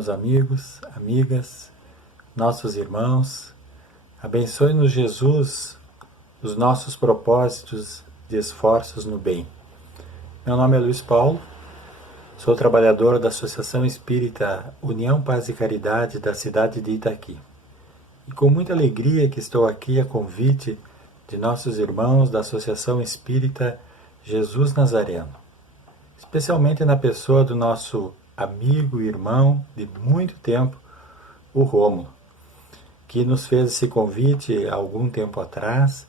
meus amigos, amigas, nossos irmãos. Abençoe-nos, Jesus, os nossos propósitos de esforços no bem. Meu nome é Luiz Paulo, sou trabalhador da Associação Espírita União, Paz e Caridade da cidade de Itaqui. E com muita alegria que estou aqui a convite de nossos irmãos da Associação Espírita Jesus Nazareno, especialmente na pessoa do nosso amigo e irmão de muito tempo, o Rômulo, que nos fez esse convite há algum tempo atrás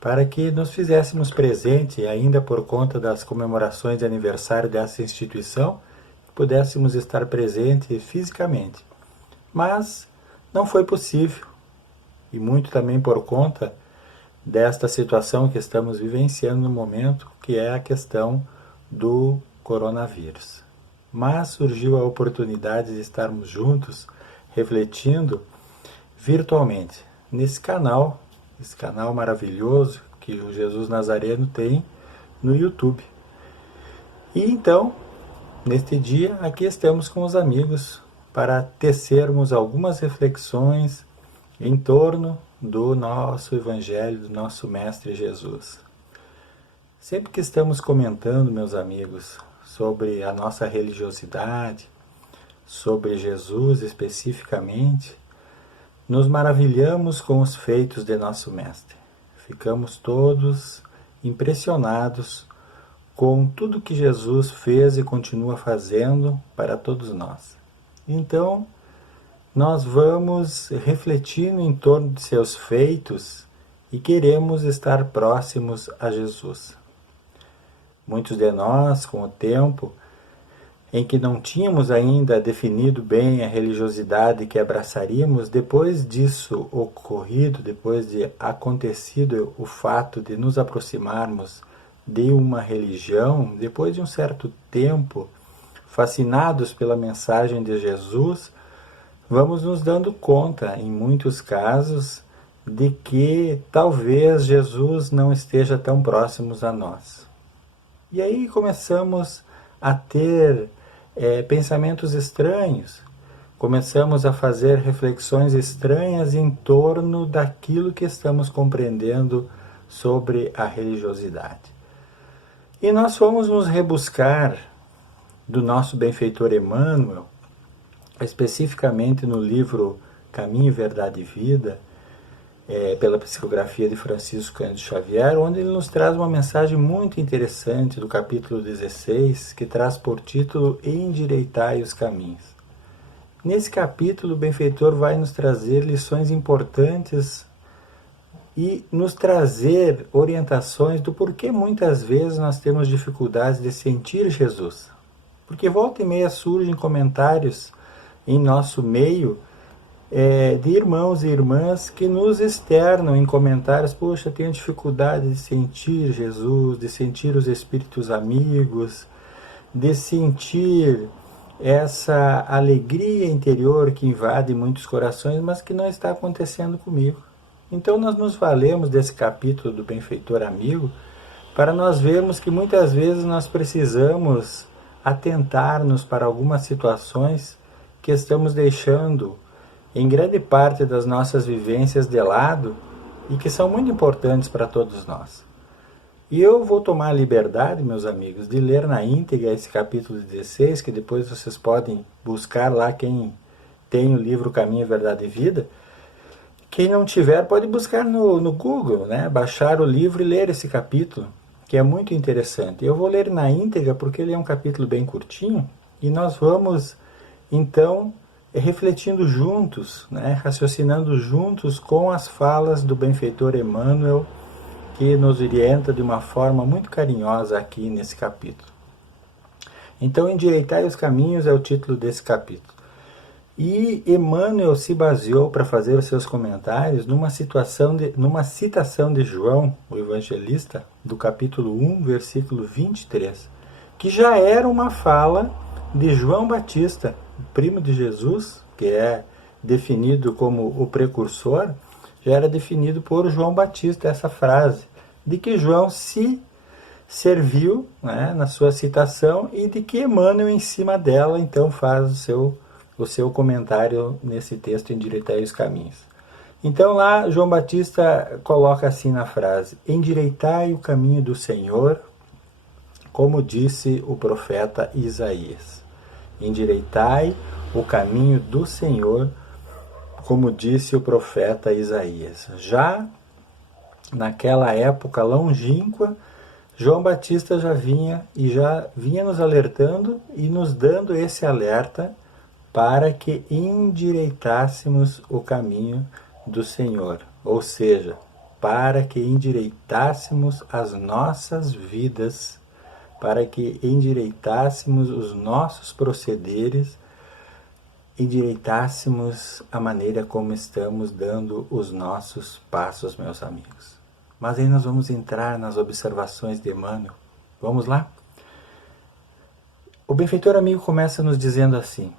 para que nos fizéssemos presente, ainda por conta das comemorações de aniversário dessa instituição, pudéssemos estar presente fisicamente. Mas não foi possível, e muito também por conta desta situação que estamos vivenciando no momento, que é a questão do coronavírus. Mas surgiu a oportunidade de estarmos juntos, refletindo virtualmente, nesse canal, esse canal maravilhoso que o Jesus Nazareno tem no YouTube. E então, neste dia, aqui estamos com os amigos para tecermos algumas reflexões em torno do nosso Evangelho, do nosso Mestre Jesus. Sempre que estamos comentando, meus amigos, sobre a nossa religiosidade, sobre Jesus especificamente, nos maravilhamos com os feitos de nosso Mestre. Ficamos todos impressionados com tudo que Jesus fez e continua fazendo para todos nós. Então, nós vamos refletindo em torno de seus feitos e queremos estar próximos a Jesus. Muitos de nós, com o tempo, em que não tínhamos ainda definido bem a religiosidade que abraçaríamos, depois disso ocorrido, depois de acontecido o fato de nos aproximarmos de uma religião, depois de um certo tempo, fascinados pela mensagem de Jesus, vamos nos dando conta, em muitos casos, de que talvez Jesus não esteja tão próximo a nós. E aí começamos a ter pensamentos estranhos, começamos a fazer reflexões estranhas em torno daquilo que estamos compreendendo sobre a religiosidade. E nós fomos nos rebuscar do nosso benfeitor Emmanuel, especificamente no livro Caminho, Verdade e Vida, pela psicografia de Francisco Cândido Xavier, onde ele nos traz uma mensagem muito interessante do capítulo 16, que traz por título Endireitai os Caminhos. Nesse capítulo, o benfeitor vai nos trazer lições importantes e nos trazer orientações do porquê muitas vezes nós temos dificuldades de sentir Jesus. Porque volta e meia surgem comentários em nosso meio de irmãos e irmãs que nos externam em comentários: poxa, tenho dificuldade de sentir Jesus, de sentir os espíritos amigos, de sentir essa alegria interior que invade muitos corações, mas que não está acontecendo comigo. Então nós nos valemos desse capítulo do Benfeitor Amigo para nós vermos que muitas vezes nós precisamos atentar-nos para algumas situações que estamos deixando em grande parte das nossas vivências de lado e que são muito importantes para todos nós. E eu vou tomar a liberdade, meus amigos, de ler na íntegra esse capítulo 16, que depois vocês podem buscar lá, quem tem o livro Caminho, Verdade e Vida. Quem não tiver pode buscar no Google, né? Baixar o livro e ler esse capítulo, que é muito interessante. Eu vou ler na íntegra porque ele é um capítulo bem curtinho e nós vamos, então, refletindo juntos, né, raciocinando juntos com as falas do benfeitor Emmanuel, que nos orienta de uma forma muito carinhosa aqui nesse capítulo. Então, Endireitai os Caminhos é o título desse capítulo. E Emmanuel se baseou para fazer os seus comentários numa citação de João, o evangelista, do capítulo 1, versículo 23, que já era uma fala de João Batista, primo de Jesus, que é definido como o precursor, já era definido por João Batista essa frase, de que João se serviu, né, na sua citação, e de que Emmanuel, em cima dela, então faz o seu o seu comentário nesse texto, Endireitai os caminhos. Então lá João Batista coloca assim na frase: endireitai o caminho do Senhor, como disse o profeta Isaías. Endireitai o caminho do Senhor, como disse o profeta Isaías. Já naquela época longínqua, João Batista já vinha nos alertando e nos dando esse alerta para que endireitássemos o caminho do Senhor, ou seja, para que endireitássemos as nossas vidas, para que endireitássemos os nossos procederes, endireitássemos a maneira como estamos dando os nossos passos, meus amigos. Mas aí nós vamos entrar nas observações de Emmanuel. Vamos lá? O benfeitor amigo começa nos dizendo assim: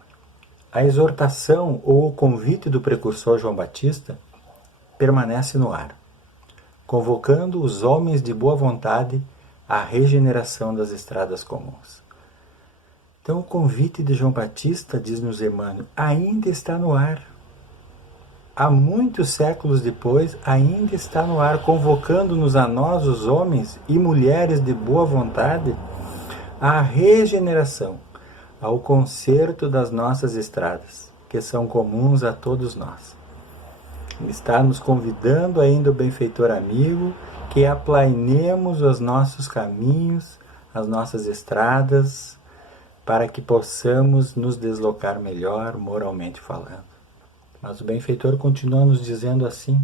a exortação ou o convite do precursor João Batista permanece no ar, convocando os homens de boa vontade à regeneração das estradas comuns. Então o convite de João Batista, diz-nos Emmanuel, ainda está no ar. Há muitos séculos depois, ainda está no ar, convocando-nos a nós, os homens e mulheres de boa vontade, à regeneração, ao conserto das nossas estradas, que são comuns a todos nós. Está nos convidando ainda o benfeitor amigo que aplainemos os nossos caminhos, as nossas estradas, para que possamos nos deslocar melhor, moralmente falando. Mas o benfeitor continua nos dizendo assim: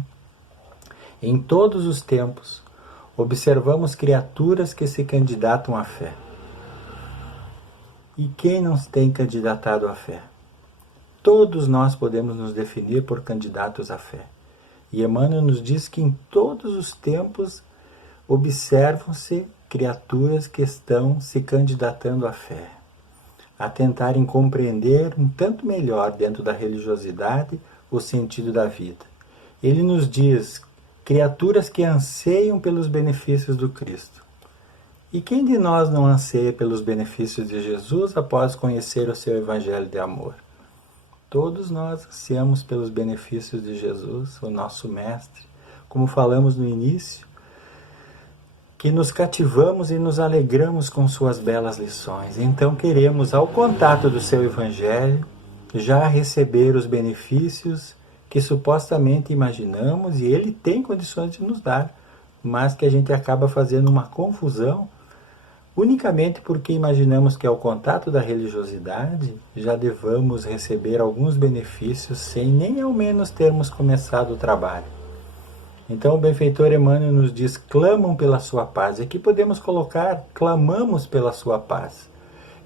em todos os tempos, observamos criaturas que se candidatam à fé. E quem não se tem candidatado à fé? Todos nós podemos nos definir por candidatos à fé. E Emmanuel nos diz que em todos os tempos observam-se criaturas que estão se candidatando à fé, a tentarem compreender um tanto melhor dentro da religiosidade o sentido da vida. Ele nos diz criaturas que anseiam pelos benefícios do Cristo. E quem de nós não anseia pelos benefícios de Jesus após conhecer o seu evangelho de amor? Todos nós ansiamos pelos benefícios de Jesus, o nosso Mestre, como falamos no início, que nos cativamos e nos alegramos com suas belas lições. Então queremos, ao contato do seu evangelho, já receber os benefícios que supostamente imaginamos e ele tem condições de nos dar, mas que a gente acaba fazendo uma confusão unicamente porque imaginamos que ao contato da religiosidade já devamos receber alguns benefícios sem nem ao menos termos começado o trabalho. Então o benfeitor Emmanuel nos diz: clamam pela sua paz. E aqui podemos colocar: clamamos pela sua paz,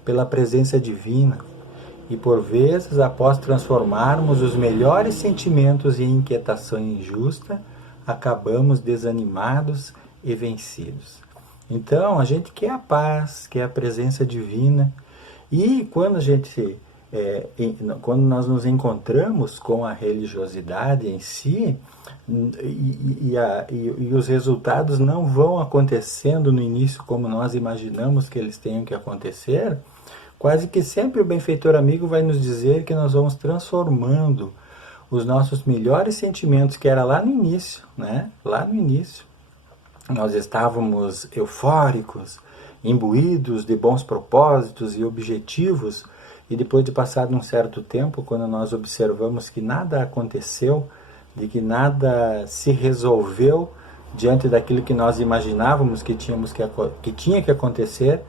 pela presença divina. E por vezes, após transformarmos os melhores sentimentos em inquietação injusta, acabamos desanimados e vencidos. Então, a gente quer a paz, quer a presença divina. E quando quando nós nos encontramos com a religiosidade em si, e os resultados não vão acontecendo no início como nós imaginamos que eles tenham que acontecer, quase que sempre o benfeitor amigo vai nos dizer que nós vamos transformando os nossos melhores sentimentos, que era lá no início, né? Lá no início. Nós estávamos eufóricos, imbuídos de bons propósitos e objetivos, e depois de passado um certo tempo, quando nós observamos que nada aconteceu, de que nada se resolveu diante daquilo que nós imaginávamos que tinha que acontecer,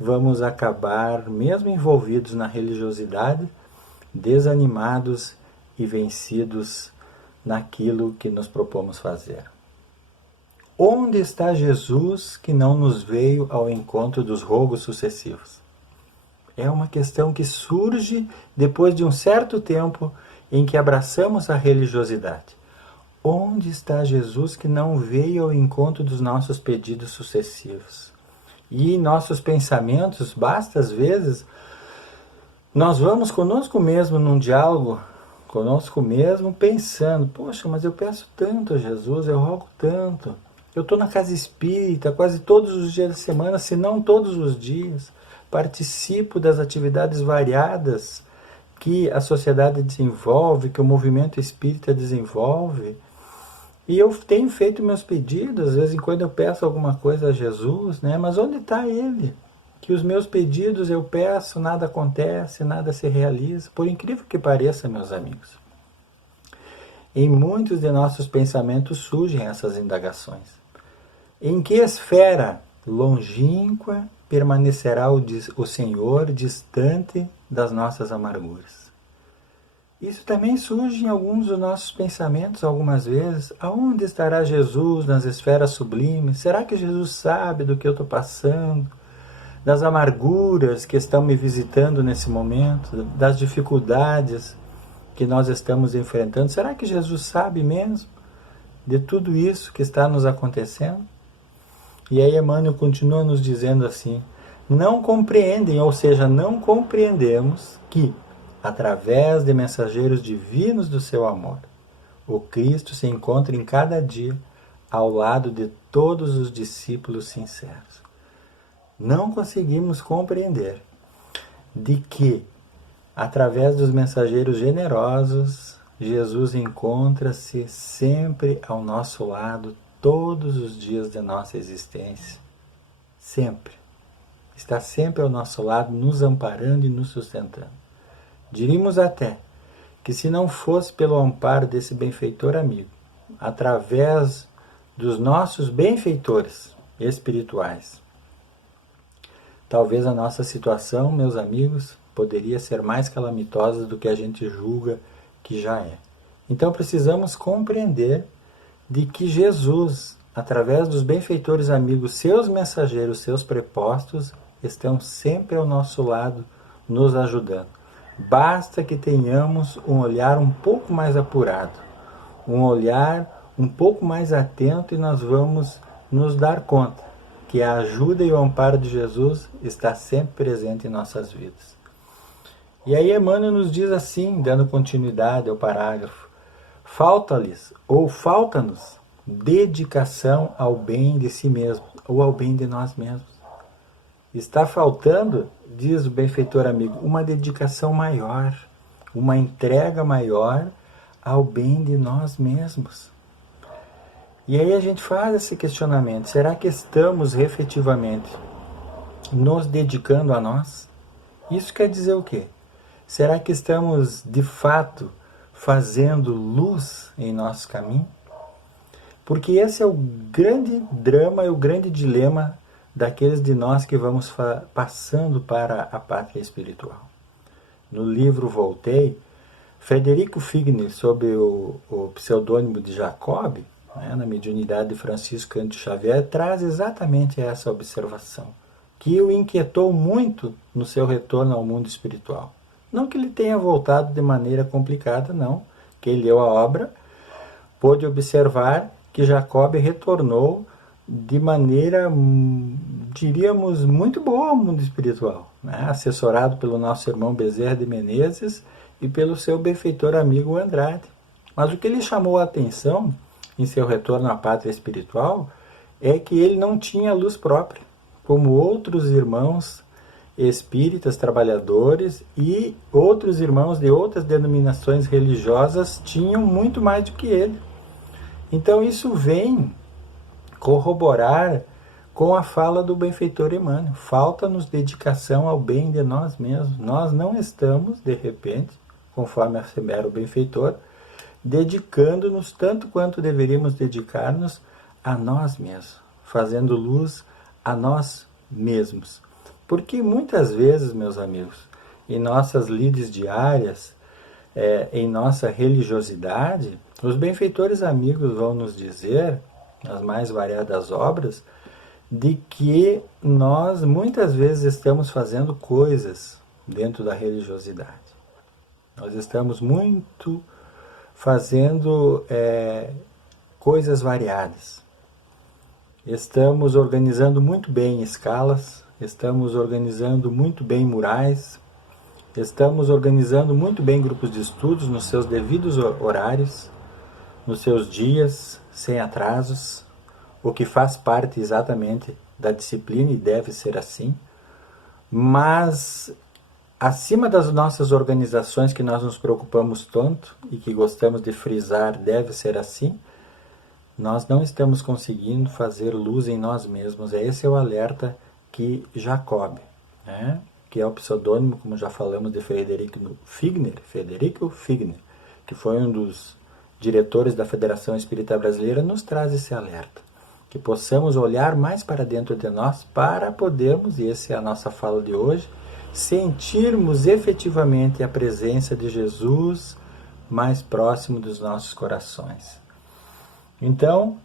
vamos acabar, mesmo envolvidos na religiosidade, desanimados e vencidos naquilo que nos propomos fazer. Onde está Jesus que não nos veio ao encontro dos rogos sucessivos? É uma questão que surge depois de um certo tempo em que abraçamos a religiosidade. Onde está Jesus que não veio ao encontro dos nossos pedidos sucessivos? E nossos pensamentos, basta às vezes, nós vamos conosco mesmo num diálogo, conosco mesmo, pensando: poxa, mas eu peço tanto a Jesus, eu rogo tanto. Eu estou na casa espírita quase todos os dias da semana, se não todos os dias. Participo das atividades variadas que a sociedade desenvolve, que o movimento espírita desenvolve. E eu tenho feito meus pedidos, às vezes em quando eu peço alguma coisa a Jesus, né? Mas onde está Ele? Que os meus pedidos eu peço, nada acontece, nada se realiza. Por incrível que pareça, meus amigos, em muitos de nossos pensamentos surgem essas indagações. Em que esfera longínqua permanecerá o Senhor distante das nossas amarguras? Isso também surge em alguns dos nossos pensamentos algumas vezes. Aonde estará Jesus nas esferas sublimes? Será que Jesus sabe do que eu estou passando? Das amarguras que estão me visitando nesse momento? Das dificuldades que nós estamos enfrentando? Será que Jesus sabe mesmo de tudo isso que está nos acontecendo? E aí Emmanuel continua nos dizendo assim: não compreendem, ou seja, não compreendemos que, através de mensageiros divinos do seu amor, o Cristo se encontra em cada dia ao lado de todos os discípulos sinceros. Não conseguimos compreender de que, através dos mensageiros generosos, Jesus encontra-se sempre ao nosso lado todos os dias de nossa existência. Sempre. Está sempre ao nosso lado, nos amparando e nos sustentando. Diríamos até que se não fosse pelo amparo desse benfeitor amigo, através dos nossos benfeitores espirituais, talvez a nossa situação, meus amigos, poderia ser mais calamitosa do que a gente julga que já é. Então precisamos compreender de que Jesus, através dos benfeitores amigos, seus mensageiros, seus prepostos, estão sempre ao nosso lado, nos ajudando. Basta que tenhamos um olhar um pouco mais apurado, um olhar um pouco mais atento, e nós vamos nos dar conta que a ajuda e o amparo de Jesus está sempre presente em nossas vidas. E aí Emmanuel nos diz assim, dando continuidade ao parágrafo: falta-lhes, ou falta-nos, dedicação ao bem de si mesmo, ou ao bem de nós mesmos. Está faltando, diz o benfeitor amigo, uma dedicação maior, uma entrega maior ao bem de nós mesmos. E aí a gente faz esse questionamento: será que estamos efetivamente nos dedicando a nós? Isso quer dizer o quê? Será que estamos de fato fazendo luz em nosso caminho? Porque esse é o grande drama e o grande dilema daqueles de nós que vamos passando para a pátria espiritual. No livro Voltei, Frederico Figner, sob o pseudônimo de Jacob, na mediunidade de Francisco Cândido Xavier, traz exatamente essa observação, que o inquietou muito no seu retorno ao mundo espiritual. Não que ele tenha voltado de maneira complicada, não. Quem leu a obra pôde observar que Jacob retornou de maneira, diríamos, muito boa ao mundo espiritual, assessorado pelo nosso irmão Bezerra de Menezes e pelo seu benfeitor amigo Andrade. Mas o que lhe chamou a atenção em seu retorno à pátria espiritual é que ele não tinha luz própria, como outros irmãos espíritas trabalhadores e outros irmãos de outras denominações religiosas tinham muito mais do que ele. Então isso vem corroborar com a fala do benfeitor Emmanuel. Falta-nos dedicação ao bem de nós mesmos. Nós não estamos, de repente, conforme assevera o benfeitor, dedicando-nos tanto quanto deveríamos dedicar-nos a nós mesmos, fazendo luz a nós mesmos. Porque muitas vezes, meus amigos, em nossas lides diárias, em nossa religiosidade, os benfeitores amigos vão nos dizer, nas mais variadas obras, de que nós muitas vezes estamos fazendo coisas dentro da religiosidade. Nós estamos muito fazendo coisas variadas. Estamos organizando muito bem escalas, estamos organizando muito bem murais, estamos organizando muito bem grupos de estudos nos seus devidos horários, nos seus dias, sem atrasos, o que faz parte exatamente da disciplina e deve ser assim. Mas acima das nossas organizações que nós nos preocupamos tanto e que gostamos de frisar deve ser assim, nós não estamos conseguindo fazer luz em nós mesmos. Esse é o alerta que Jacob, né? Que é o pseudônimo, como já falamos, de Frederico Figner, que foi um dos diretores da Federação Espírita Brasileira, nos traz esse alerta. Que possamos olhar mais para dentro de nós para podermos, e essa é a nossa fala de hoje, sentirmos efetivamente a presença de Jesus mais próximo dos nossos corações. Então,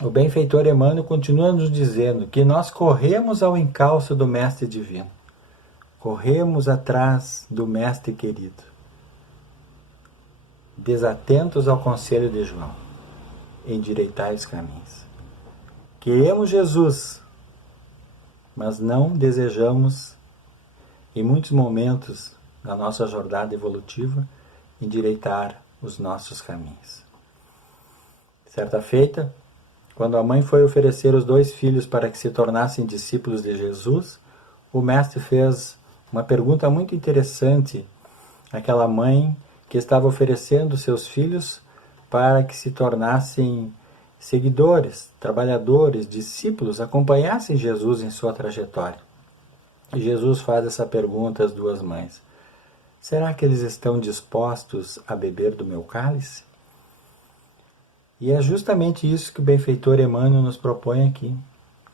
o benfeitor Emmanuel continua nos dizendo que nós corremos ao encalço do Mestre Divino. Corremos atrás do Mestre querido, desatentos ao conselho de João, endireitai os caminhos. Queremos Jesus, mas não desejamos, em muitos momentos da nossa jornada evolutiva, endireitar os nossos caminhos. Certa feita, quando a mãe foi oferecer os 2 filhos para que se tornassem discípulos de Jesus, o Mestre fez uma pergunta muito interessante àquela mãe que estava oferecendo seus filhos para que se tornassem seguidores, trabalhadores, discípulos, acompanhassem Jesus em sua trajetória. E Jesus faz essa pergunta às 2 mães: será que eles estão dispostos a beber do meu cálice? E é justamente isso que o benfeitor Emmanuel nos propõe aqui.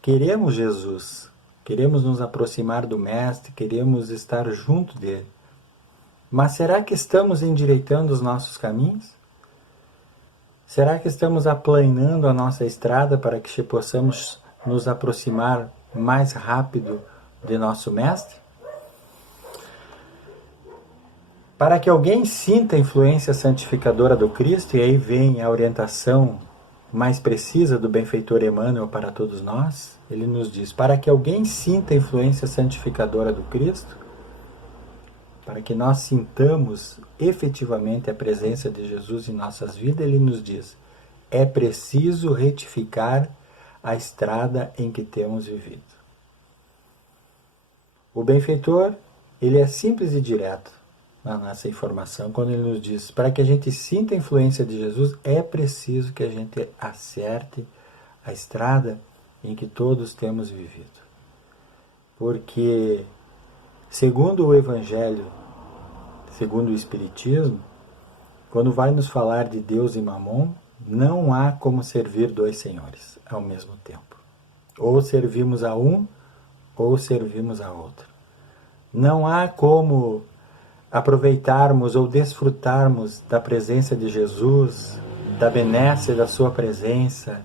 Queremos Jesus, queremos nos aproximar do Mestre, queremos estar junto dele. Mas será que estamos endireitando os nossos caminhos? Será que estamos aplanando a nossa estrada para que possamos nos aproximar mais rápido de nosso Mestre? Para que alguém sinta a influência santificadora do Cristo, e aí vem a orientação mais precisa do benfeitor Emmanuel para todos nós, ele nos diz, para que alguém sinta a influência santificadora do Cristo, para que nós sintamos efetivamente a presença de Jesus em nossas vidas, ele nos diz, é preciso retificar a estrada em que temos vivido. O benfeitor, ele é simples e direto na nossa informação, quando ele nos diz, para que a gente sinta a influência de Jesus, é preciso que a gente acerte a estrada em que todos temos vivido. Porque, segundo o Evangelho, segundo o Espiritismo, quando vai nos falar de Deus e Mamon, não há como servir 2 senhores ao mesmo tempo. Ou servimos a um, ou servimos a outro. Não há como aproveitarmos ou desfrutarmos da presença de Jesus, da benesse da sua presença,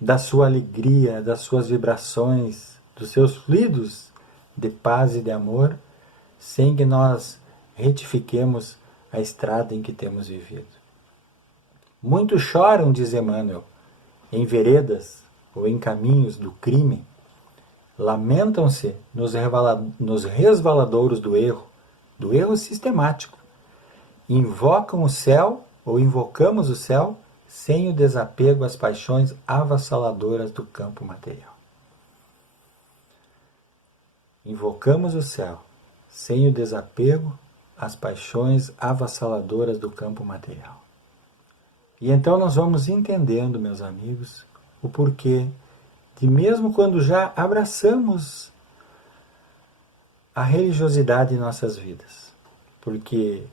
da sua alegria, das suas vibrações, dos seus fluidos de paz e de amor, sem que nós retifiquemos a estrada em que temos vivido. Muitos choram, diz Emmanuel, em veredas ou em caminhos do crime, lamentam-se nos resvaladouros do erro sistemático. Invocam o céu, ou invocamos o céu, sem o desapego às paixões avassaladoras do campo material. Invocamos o céu, sem o desapego às paixões avassaladoras do campo material. E então nós vamos entendendo, meus amigos, o porquê de, mesmo quando já abraçamos a religiosidade em nossas vidas, porque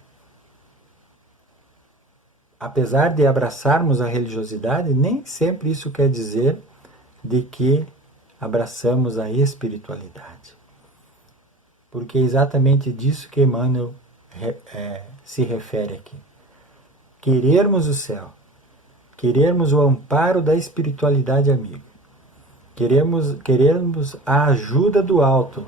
apesar de abraçarmos a religiosidade, nem sempre isso quer dizer de que abraçamos a espiritualidade. Porque é exatamente disso que Emmanuel se refere aqui. Querermos o céu, querermos o amparo da espiritualidade amiga, queremos a ajuda do alto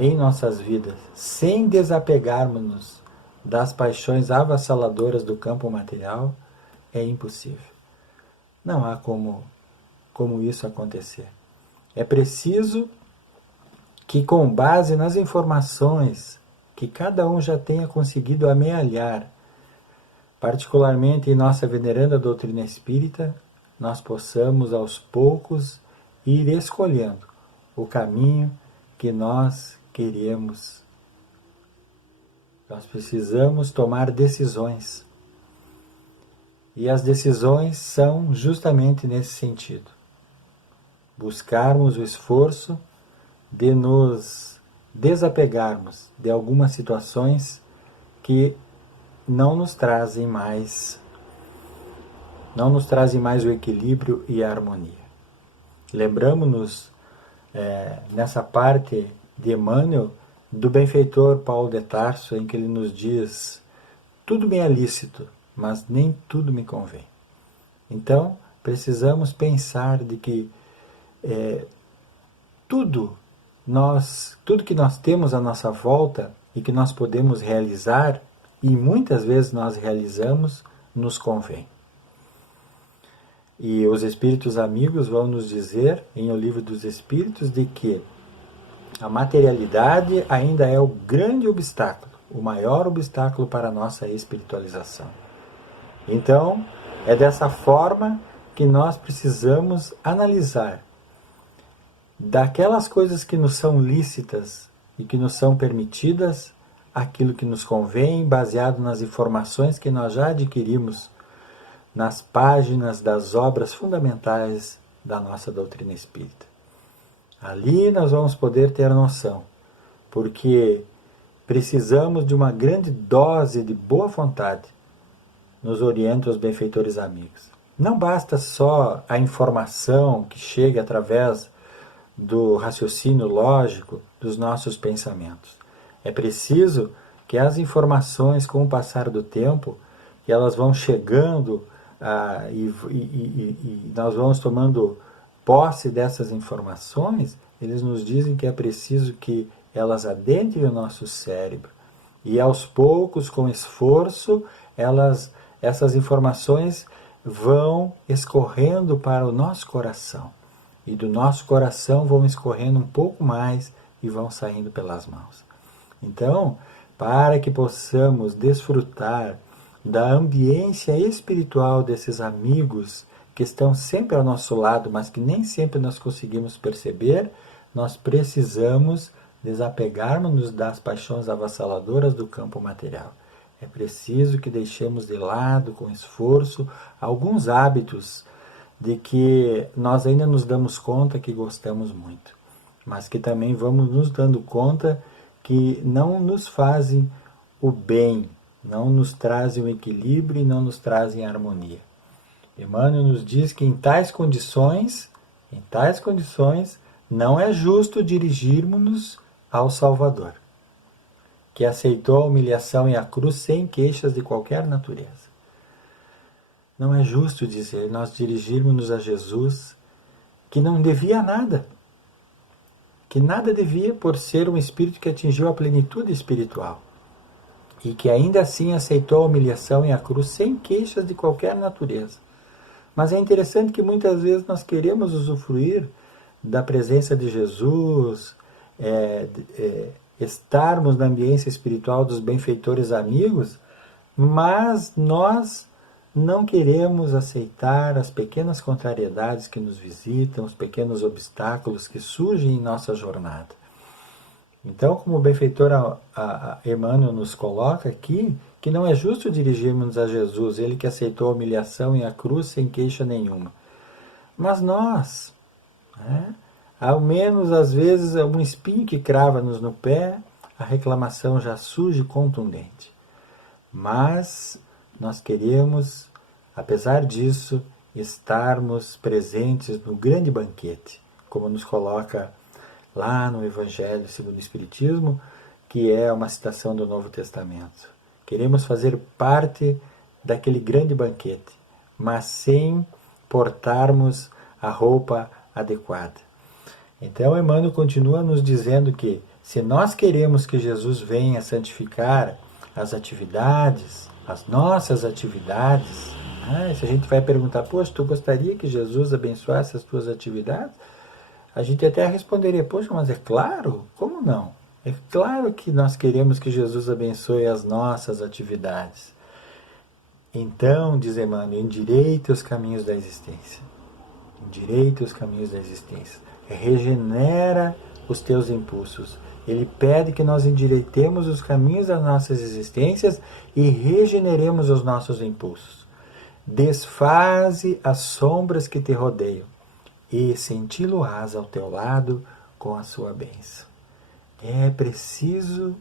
em nossas vidas, sem desapegarmos-nos das paixões avassaladoras do campo material, é impossível. Não há como isso acontecer. É preciso que, com base nas informações que cada um já tenha conseguido amealhar, particularmente em nossa veneranda doutrina espírita, nós possamos aos poucos ir escolhendo o caminho que nós queremos Nós precisamos tomar decisões. E as decisões são justamente nesse sentido. Buscarmos o esforço de nos desapegarmos de algumas situações que não nos trazem mais o equilíbrio e a harmonia. Lembramos-nos nessa parte de Emmanuel do benfeitor Paulo de Tarso, em que ele nos diz: tudo me é lícito, mas nem tudo me convém. Então, precisamos pensar de que tudo que nós temos à nossa volta e que nós podemos realizar, e muitas vezes nós realizamos, nos convém. E os Espíritos amigos vão nos dizer, em O Livro dos Espíritos, de que a materialidade ainda é o grande obstáculo, o maior obstáculo para a nossa espiritualização. Então, é dessa forma que nós precisamos analisar daquelas coisas que nos são lícitas e que nos são permitidas, aquilo que nos convém, baseado nas informações que nós já adquirimos nas páginas das obras fundamentais da nossa doutrina espírita. Ali nós vamos poder ter noção, porque precisamos de uma grande dose de boa vontade, nos orientam os benfeitores amigos. Não basta só a informação que chega através do raciocínio lógico dos nossos pensamentos. É preciso que as informações, com o passar do tempo, que elas vão chegando e nós vamos tomando posse dessas informações, eles nos dizem que é preciso que elas adentrem o nosso cérebro. E aos poucos, com esforço, essas informações vão escorrendo para o nosso coração. E do nosso coração vão escorrendo um pouco mais e vão saindo pelas mãos. Então, para que possamos desfrutar da ambiência espiritual desses amigos que estão sempre ao nosso lado, mas que nem sempre nós conseguimos perceber, nós precisamos desapegarmos-nos das paixões avassaladoras do campo material. É preciso que deixemos de lado, com esforço, alguns hábitos de que nós ainda nos damos conta que gostamos muito, mas que também vamos nos dando conta que não nos fazem o bem, não nos trazem o equilíbrio e não nos trazem a harmonia. Emmanuel nos diz que em tais condições, não é justo dirigirmos-nos ao Salvador, que aceitou a humilhação e a cruz sem queixas de qualquer natureza. Não é justo dizer nós dirigirmos-nos a Jesus, que não devia nada, que nada devia por ser um espírito que atingiu a plenitude espiritual e que ainda assim aceitou a humilhação e a cruz sem queixas de qualquer natureza. Mas é interessante que muitas vezes nós queremos usufruir da presença de Jesus, estarmos na ambiência espiritual dos benfeitores amigos, mas nós não queremos aceitar as pequenas contrariedades que nos visitam, os pequenos obstáculos que surgem em nossa jornada. Então, como o benfeitor Emmanuel nos coloca aqui, que não é justo dirigirmos a Jesus, ele que aceitou a humilhação e a cruz sem queixa nenhuma. Mas nós, ao menos às vezes, algum espinho que crava-nos no pé, a reclamação já surge contundente. Mas nós queremos, apesar disso, estarmos presentes no grande banquete, como nos coloca lá no Evangelho segundo o Espiritismo, que é uma citação do Novo Testamento. Queremos fazer parte daquele grande banquete, mas sem portarmos a roupa adequada. Então, Emmanuel continua nos dizendo que, se nós queremos que Jesus venha santificar as atividades, as nossas atividades, se a gente vai perguntar, poxa, tu gostaria que Jesus abençoasse as tuas atividades? A gente até responderia, poxa, mas é claro, como não? É claro que nós queremos que Jesus abençoe as nossas atividades. Então, diz Emmanuel, endireita os caminhos da existência. Endireita os caminhos da existência. Regenera os teus impulsos Ele pede que nós endireitemos os caminhos das nossas existências e regeneremos os nossos impulsos. Desfaze as sombras que te rodeiam e senti-lo-ás ao teu lado com a sua bênção. É preciso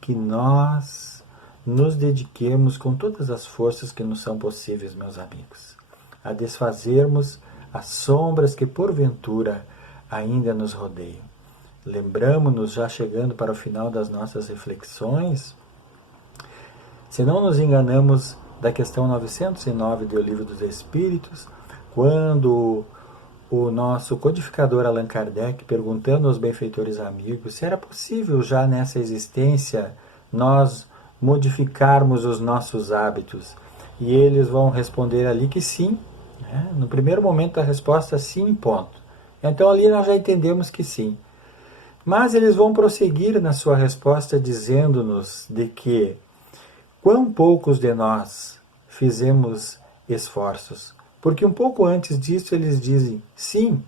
que nós nos dediquemos com todas as forças que nos são possíveis, meus amigos, a desfazermos as sombras que porventura ainda nos rodeiam. Lembramos-nos, já chegando para o final das nossas reflexões, se não nos enganamos, da questão 909 do Livro dos Espíritos, quando o nosso codificador Allan Kardec, perguntando aos benfeitores amigos se era possível já nessa existência nós modificarmos os nossos hábitos. E eles vão responder ali que sim. Né? No primeiro momento a resposta sim, ponto. Então ali nós já entendemos que sim. Mas eles vão prosseguir na sua resposta dizendo-nos de que quão poucos de nós fizemos esforços. Porque um pouco antes disso eles dizem, sim,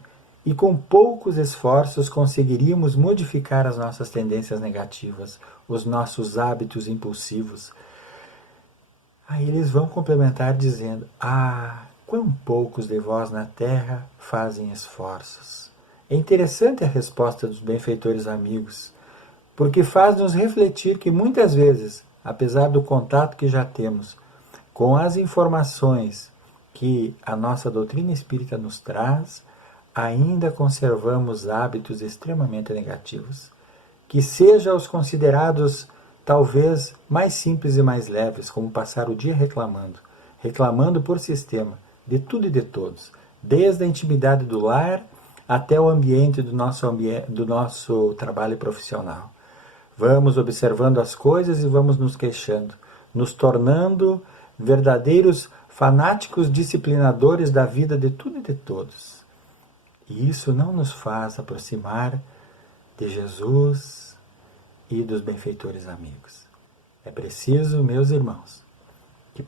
e com poucos esforços conseguiríamos modificar as nossas tendências negativas, os nossos hábitos impulsivos. Aí eles vão complementar dizendo, quão poucos de vós na terra fazem esforços. É interessante a resposta dos benfeitores amigos, porque faz-nos refletir que muitas vezes, apesar do contato que já temos com as informações que a nossa doutrina espírita nos traz, ainda conservamos hábitos extremamente negativos, que sejam os considerados talvez mais simples e mais leves, como passar o dia reclamando por sistema, de tudo e de todos, desde a intimidade do lar até o ambiente do nosso trabalho profissional. Vamos observando as coisas e vamos nos queixando, nos tornando verdadeiros fanáticos disciplinadores da vida de tudo e de todos. E isso não nos faz aproximar de Jesus e dos benfeitores amigos. É preciso, meus irmãos, que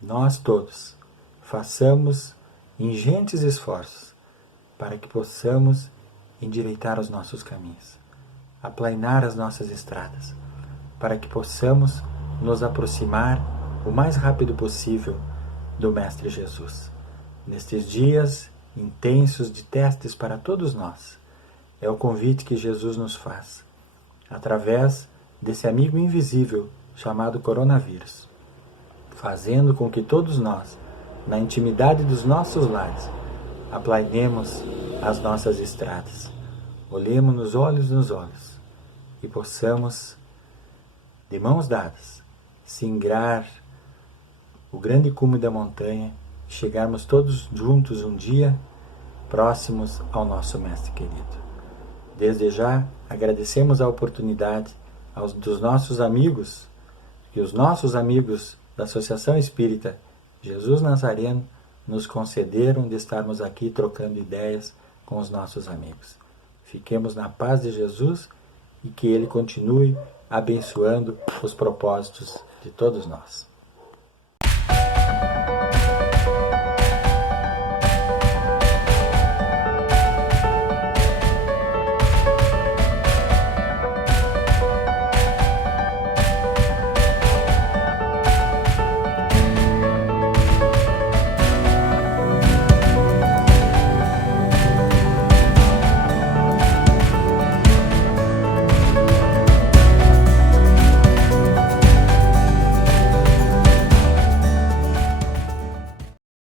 nós todos façamos ingentes esforços para que possamos endireitar os nossos caminhos, aplainar as nossas estradas, para que possamos nos aproximar o mais rápido possível do Mestre Jesus. Nestes dias intensos de testes para todos nós, é o convite que Jesus nos faz, através desse amigo invisível chamado coronavírus, fazendo com que todos nós, na intimidade dos nossos lares, aplainemos as nossas estradas, olhemos nos olhos e possamos, de mãos dadas, singrar o grande cume da montanha, chegarmos todos juntos um dia próximos ao nosso Mestre querido. Desde já, agradecemos a oportunidade dos nossos amigos, que os nossos amigos da Associação Espírita Jesus Nazareno nos concederam de estarmos aqui trocando ideias com os nossos amigos. Fiquemos na paz de Jesus e que Ele continue abençoando os propósitos de todos nós.